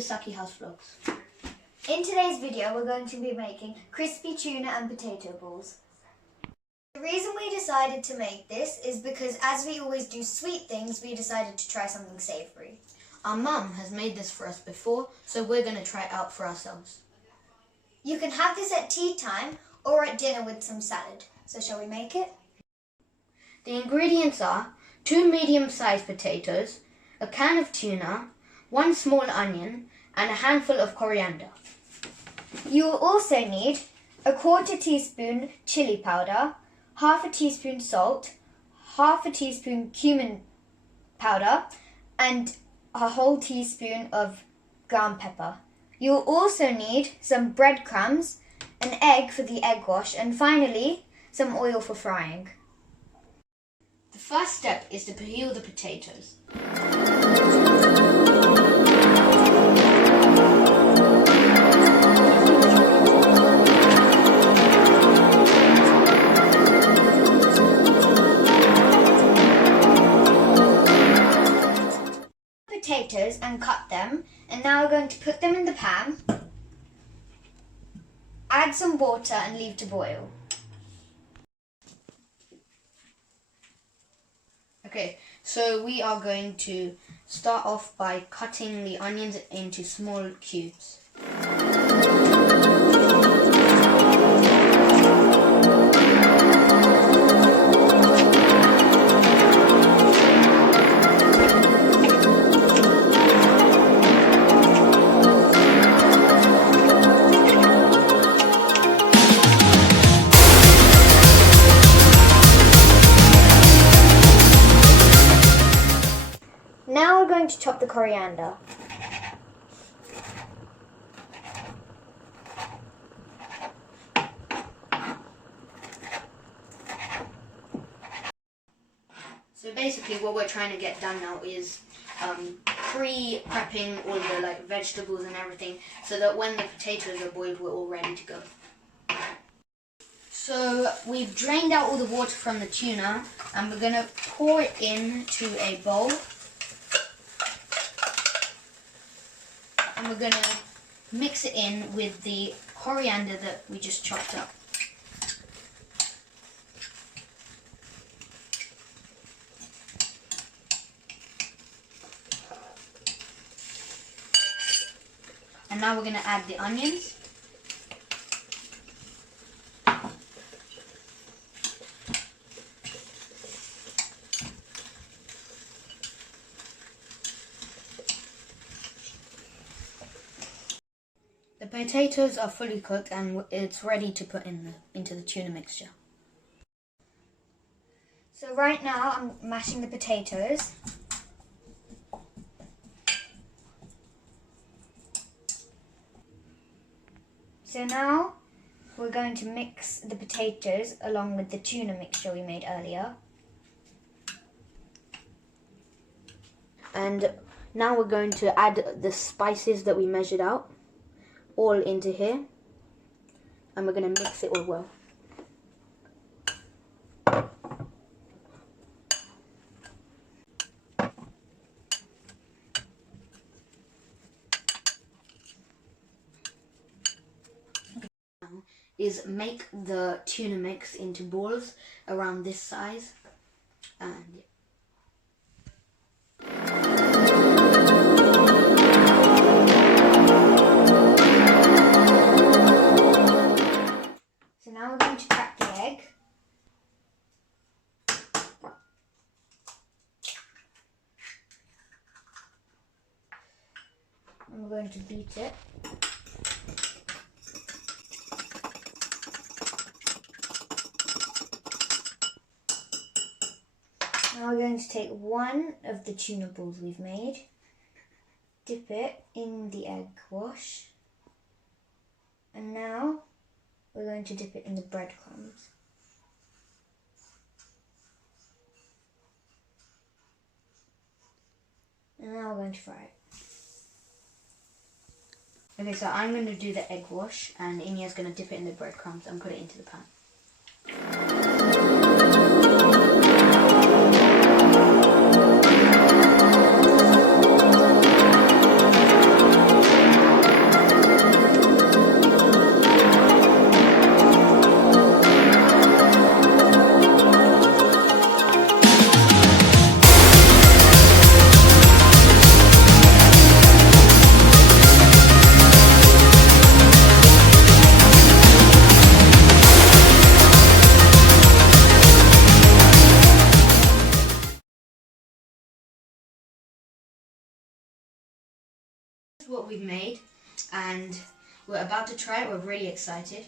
to Saki House Vlogs. In today's video we're going to be making crispy tuna and potato balls. The reason we decided to make this is because as we always do sweet things, we decided to try something savoury. Our mum has made this for us before, so we're going to try it out for ourselves. You can have this at tea time or at dinner with some salad. So shall we make it? The ingredients are 2 medium-sized potatoes, a can of tuna, 1 small onion, and a handful of coriander. You will also need a 1/4 teaspoon chili powder, 1/2 teaspoon salt, 1/2 teaspoon cumin powder, and a whole teaspoon of ground pepper. You will also need some breadcrumbs, an egg for the egg wash, and finally some oil for frying. The first step is to peel the potatoes. Potatoes and cut them, and now we're going to put them in the pan, add some water and leave to boil. Okay, so we are going to start off by cutting the onions into small cubes. Now we're going to chop the coriander. So basically what we're trying to get done now is pre-prepping all the vegetables and everything so that when the potatoes are boiled we're all ready to go. So we've drained out all the water from the tuna and we're going to pour it into a bowl. And we're going to mix it in with the coriander that we just chopped up. And now we're going to add the onions. The potatoes are fully cooked and it's ready to put into the tuna mixture. So right now I'm mashing the potatoes. So now we're going to mix the potatoes along with the tuna mixture we made earlier. And now we're going to add the spices that we measured out all into here, and we're going to mix it all well. Now is make the tuna mix into balls around this size, and yeah. Now we're going to crack the egg. And we're going to beat it. Now we're going to take one of the tuna balls we've made, dip it in the egg wash, and now we're going to dip it in the breadcrumbs. And now we're going to fry it. Okay, so I'm going to do the egg wash and Inya's going to dip it in the breadcrumbs and put it into the pan. what we've made, and we're about to try it. We're really excited.